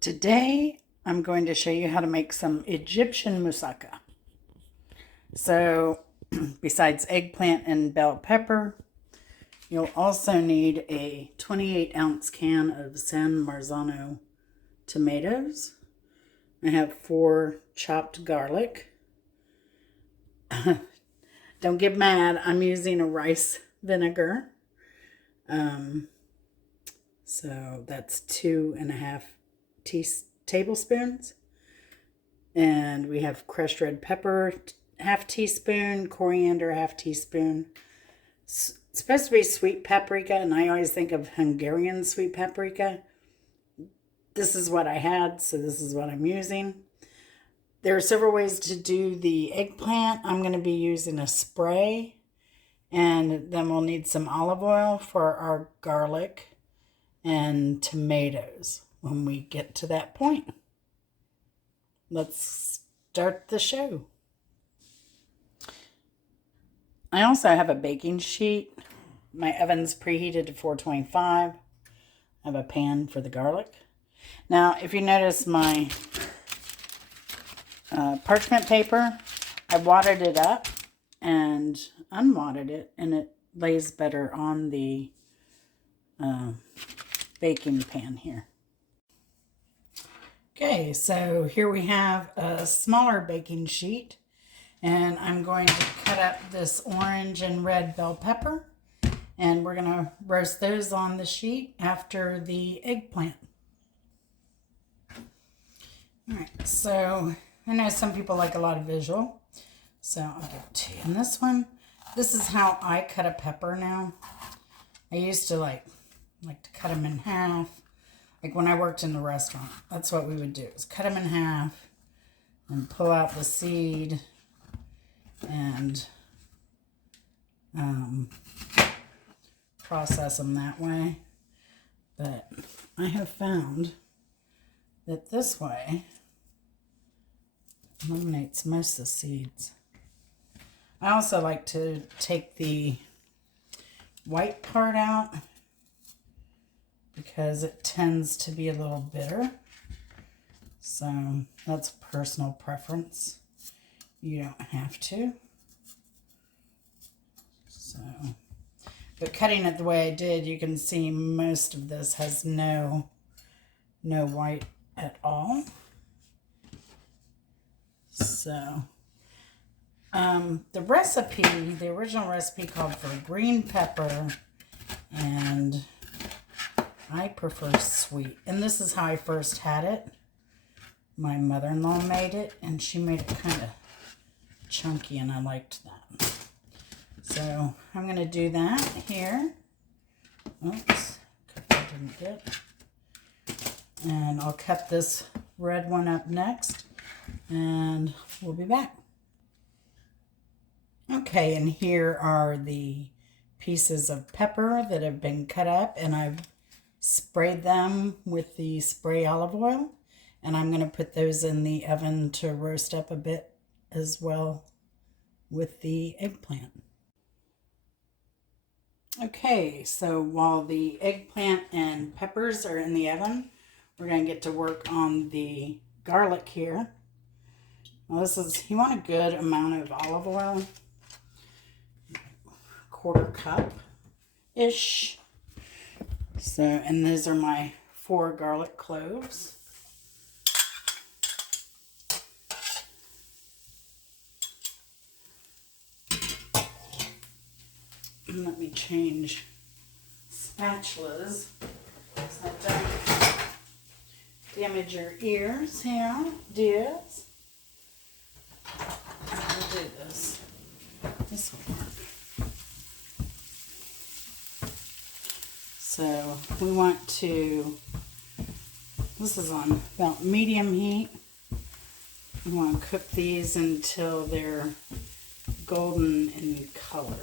Today, I'm going to show you how to make some Egyptian moussaka. So, besides eggplant and bell pepper, you'll also need a 28-ounce can of San Marzano tomatoes. I have 4 chopped garlic. Don't get mad, I'm using a rice vinegar. So that's 2.5 tablespoons. And we have crushed red pepper, half teaspoon, coriander, half teaspoon. It's supposed to be sweet paprika, and I always think of Hungarian sweet paprika. This is what I had, so this is what I'm using. There are several ways to do the eggplant. I'm going to be using a spray, and then we'll need some olive oil for our garlic and tomatoes when we get to that point. Let's start the show. I also have a baking sheet. My oven's preheated to 425. I have a pan for the garlic. Now, if you notice my parchment paper, I wadded it up and unwadded it, and it lays better on the baking pan here. Okay, so here we have a smaller baking sheet, and I'm going to cut up this orange and red bell pepper, and we're going to roast those on the sheet after the eggplant. All right, so I know some people like a lot of visual, so I'll give it to you. And this is how I cut a pepper now. I used to like to cut them in half. Like when I worked in the restaurant, that's what we would do, is cut them in half and pull out the seed and process them that way. But I have found that this way eliminates most of the seeds. I also like to take the white part out because it tends to be a little bitter. So that's personal preference. You don't have to. So, but cutting it the way I did, you can see most of this has no white at all. So, the original recipe called for green pepper, and I prefer sweet. And this is how I first had it. My mother-in-law made it, and she made it kind of chunky, and I liked that. So I'm going to do that here. Oops, cut that didn't get. And I'll cut this red one up next, and we'll be back. Okay, and here are the pieces of pepper that have been cut up, and I've sprayed them with the spray olive oil, and I'm going to put those in the oven to roast up a bit as well with the eggplant. Okay, so while the eggplant and peppers are in the oven, we're going to get to work on the garlic here. Now you want a good amount of olive oil, 1/4 cup-ish. So, and those are my 4 garlic cloves. And let me change spatulas so I don't damage your ears here, dears. I'll do this. This will work. So we want to, this is on about medium heat. We want to cook these until they're golden in color.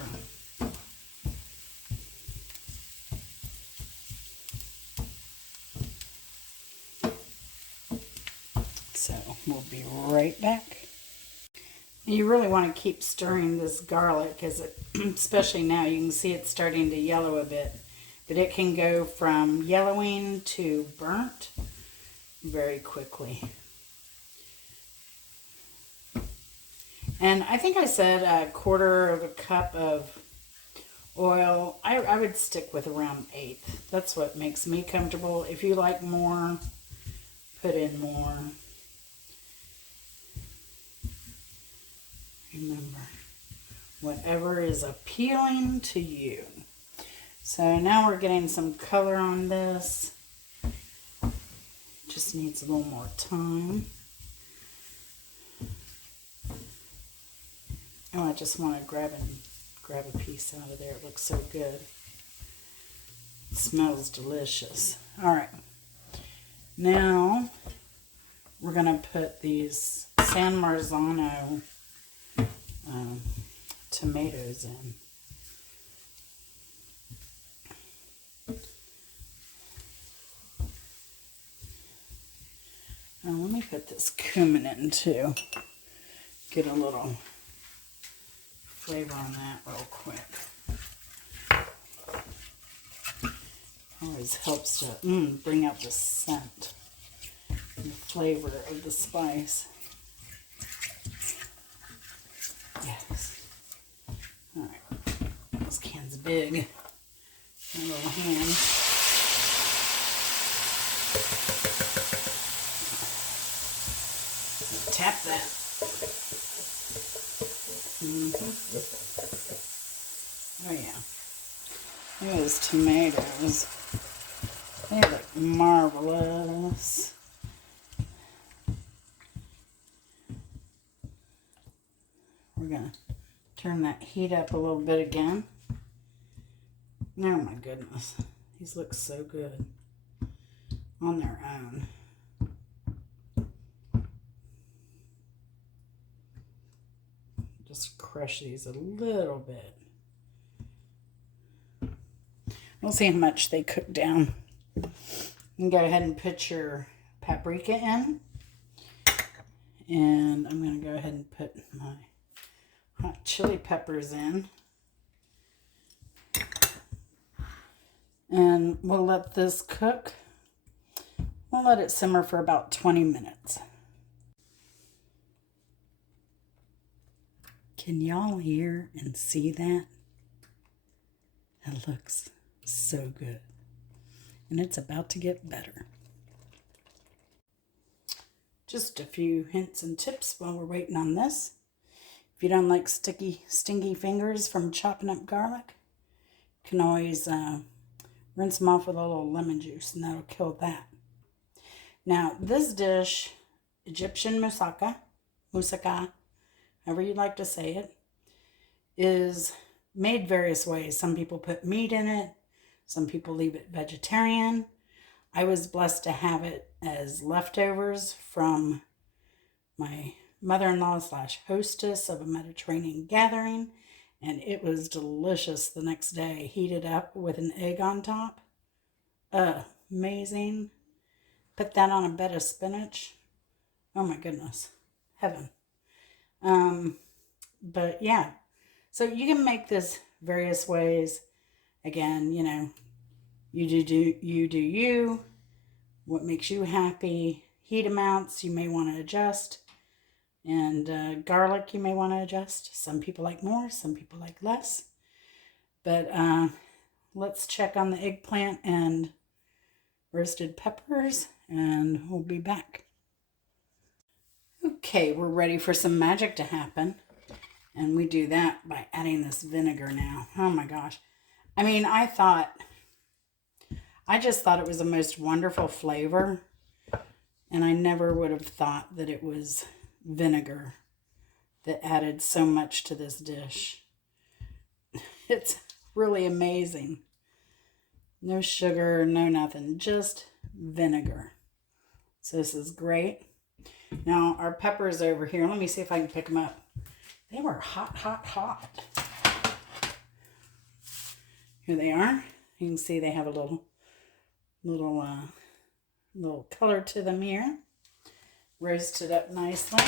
So we'll be right back. You really want to keep stirring this garlic, as it, especially now, you can see it's starting to yellow a bit. But it can go from yellowing to burnt very quickly. And I think I said a quarter of a cup of oil. I would stick with around 1/8. That's what makes me comfortable. If you like more, put in more. Remember, whatever is appealing to you. So now we're getting some color on this. Just needs a little more time. Oh, I just want to grab a piece out of there. It looks so good. It smells delicious. All right. Now we're going to put these San Marzano tomatoes in. Let me put this cumin in too. Get a little flavor on that real quick. Always helps to bring out the scent and the flavor of the spice. Yes. All right. This can's big. My little hand. Tap that. Oh yeah. Those tomatoes. They look marvelous. We're going to turn that heat up a little bit again. Oh my goodness. These look so good on their own. Just crush these a little bit. We'll see how much they cook down. You can go ahead and put your paprika in. And I'm going to go ahead and put my hot chili peppers in. And we'll let this cook. We'll let it simmer for about 20 minutes. Can y'all hear and see that? It looks so good. And it's about to get better. Just a few hints and tips while we're waiting on this. If you don't like stinky fingers from chopping up garlic, you can always rinse them off with a little lemon juice, and that'll kill that. Now, this dish, Egyptian moussaka, however you like to say it, is made various ways. Some people put meat in it. Some people leave it vegetarian. I was blessed to have it as leftovers from my mother-in-law / hostess of a Mediterranean gathering, and it was delicious the next day, heated up with an egg on top. Amazing. Put that on a bed of spinach. Oh my goodness. Heaven. But yeah, so you can make this various ways. Again, you know, you do you. What makes you happy. Heat amounts you may want to adjust. And garlic you may want to adjust. Some people like more, some people like less. But let's check on the eggplant and roasted peppers, and we'll be back. Okay, we're ready for some magic to happen. And we do that by adding this vinegar now. Oh my gosh. I mean, I just thought it was the most wonderful flavor. And I never would have thought that it was vinegar that added so much to this dish. It's really amazing. No sugar, no nothing, just vinegar. So this is great. Now our peppers over here, let me see if I can pick them up. They were hot, hot, hot. Here they are. You can see they have a little color to them here. Roasted up nicely.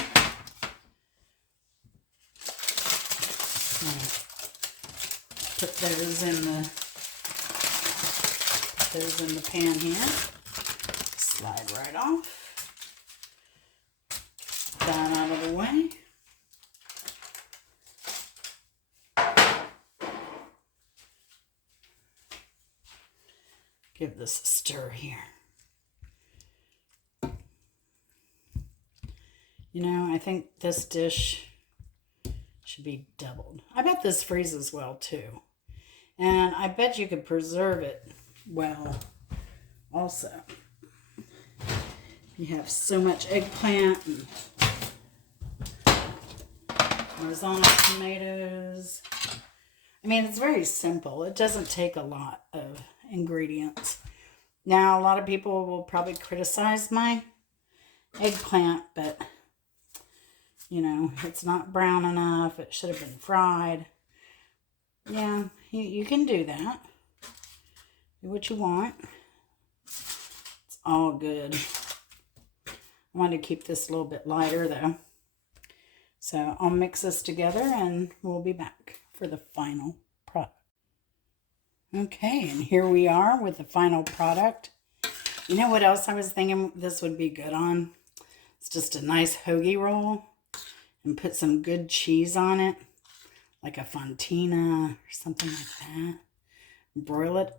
Put those in the pan here. Slide right off. Give this a stir here. You know, I think this dish should be doubled. I bet this freezes well too. And I bet you could preserve it well also. You have so much eggplant and Marzano tomatoes. I mean, it's very simple. It doesn't take a lot of ingredients. Now, a lot of people will probably criticize my eggplant, but, you know, it's not brown enough. It should have been fried. Yeah, you can do that. Do what you want. It's all good. I want to keep this a little bit lighter, though. So I'll mix this together and we'll be back for the final product. Okay, and here we are with the final product. You know what else I was thinking this would be good on? It's just a nice hoagie roll and put some good cheese on it, like a fontina or something like that. Broil it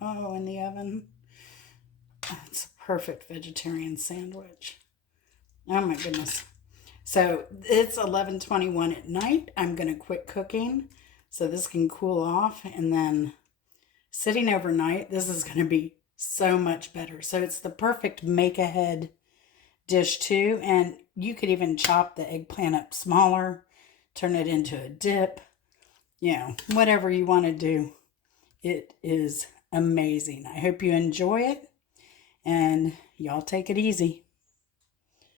in the oven. It's a perfect vegetarian sandwich. Oh my goodness. So it's 11:21 at night. I'm going to quit cooking so this can cool off, and then sitting overnight, this is going to be so much better. So it's the perfect make-ahead dish too, and you could even chop the eggplant up smaller, turn it into a dip, you know, whatever you want to do. It is amazing. I hope you enjoy it, and y'all take it easy.